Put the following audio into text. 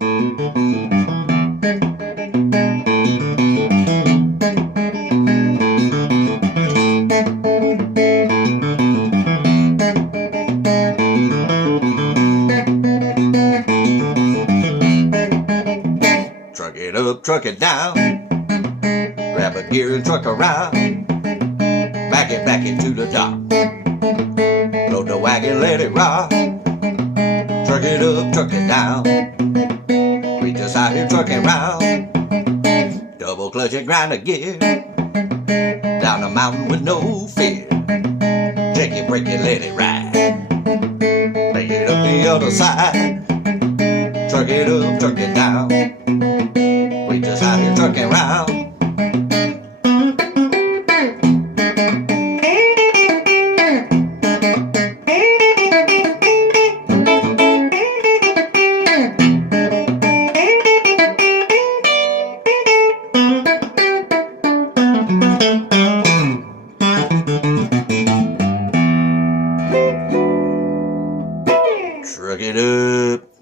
Truck it up, truck it down. Grab a gear and truck around. Back it to the dock. Load the wagon, let it rock. Truck it up, truck it down. We just out here trucking round. Double clutch and grind a gear. Down the mountain with no fear. Take it, break it, let it ride. Make it up the other side. Truck it up, truck it down. We just out here trucking round. Truck it up.